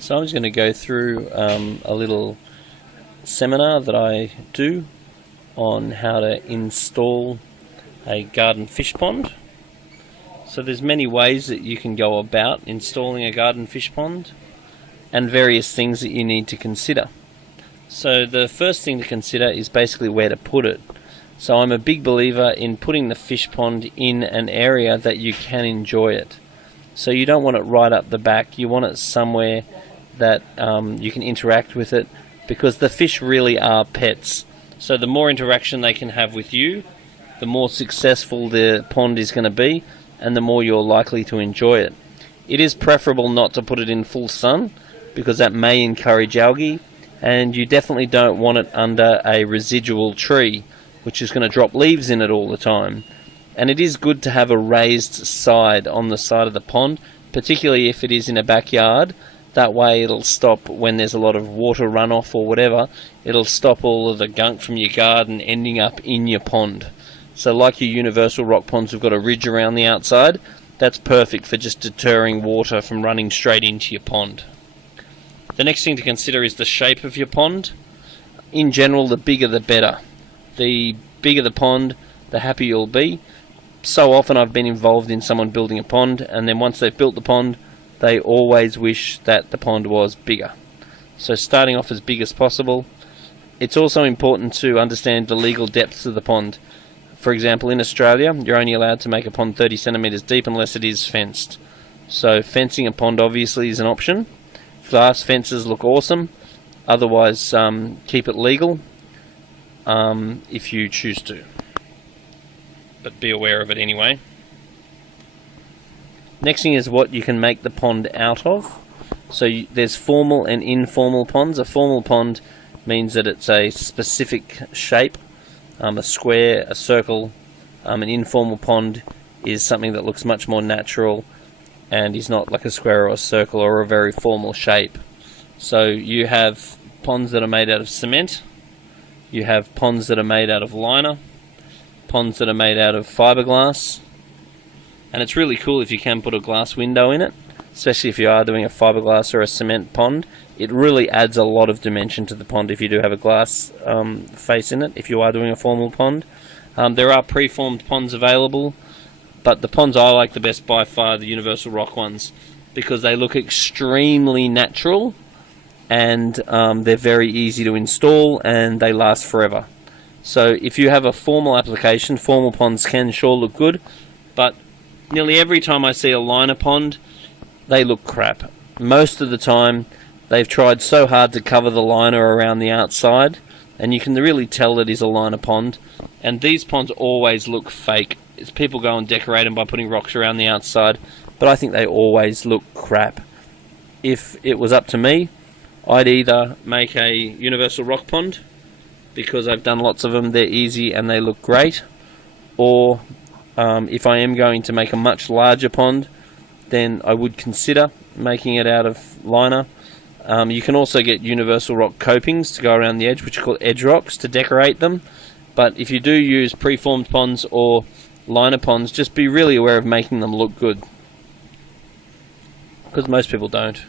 So I'm just going to go through a little seminar that I do on how to install a garden fish pond. So there's many ways that you can go about installing a garden fish pond and various things that you need to consider. So the first thing to consider is basically where to put it. So I'm a big believer in putting the fish pond in an area that you can enjoy it. So you don't want it right up the back, you want it somewhere that you can interact with it, because the fish really are pets. So the more interaction they can have with you, the more successful the pond is going to be, and the more you're likely to enjoy it. It is preferable not to put it in full sun, because that may encourage algae, and you definitely don't want it under a residual tree, which is going to drop leaves in it all the time. And it is good to have a raised side on the side of the pond, particularly if it is in a backyard. That way it'll stop when there's a lot of water runoff or whatever. It'll stop all of the gunk from your garden ending up in your pond. So like your universal rock ponds have got a ridge around the outside, that's perfect for just deterring water from running straight into your pond. The next thing to consider is the shape of your pond. In general, the bigger the better. The bigger the pond, the happier you'll be. So often I've been involved in someone building a pond, and then once they've built the pond, they always wish that the pond was bigger. So starting off as big as possible. It's also important to understand the legal depths of the pond. For example, in Australia, you're only allowed to make a pond 30 centimetres deep unless it is fenced. So fencing a pond obviously is an option. Glass fences look awesome. Otherwise, keep it legal if you choose to. But be aware of it anyway. Next thing is what you can make the pond out of. So there's formal and informal ponds. A formal pond means that it's a specific shape, a square, a circle. An informal pond is something that looks much more natural and is not like a square or a circle or a very formal shape. So you have ponds that are made out of cement, you have ponds that are made out of liner, ponds that are made out of fiberglass. And it's really cool if you can put a glass window in it, especially if you are doing a fiberglass or a cement pond. It really adds a lot of dimension to the pond if you do have a glass face in it, if you are doing a formal pond. There are preformed ponds available, but the ponds I like the best by far are the Universal Rock ones, because they look extremely natural, and they're very easy to install, and they last forever. So if you have a formal application, formal ponds can sure look good, but nearly every time I see a liner pond, they look crap. Most of the time, they've tried so hard to cover the liner around the outside, and you can really tell that is a liner pond. And these ponds always look fake. It's people go and decorate them by putting rocks around the outside, but I think they always look crap. If it was up to me, I'd either make a universal rock pond, because I've done lots of them, they're easy and they look great, or if I am going to make a much larger pond, then I would consider making it out of liner. You can also get universal rock copings to go around the edge, which are called edge rocks, to decorate them. But if you do use preformed ponds or liner ponds, just be really aware of making them look good, because most people don't.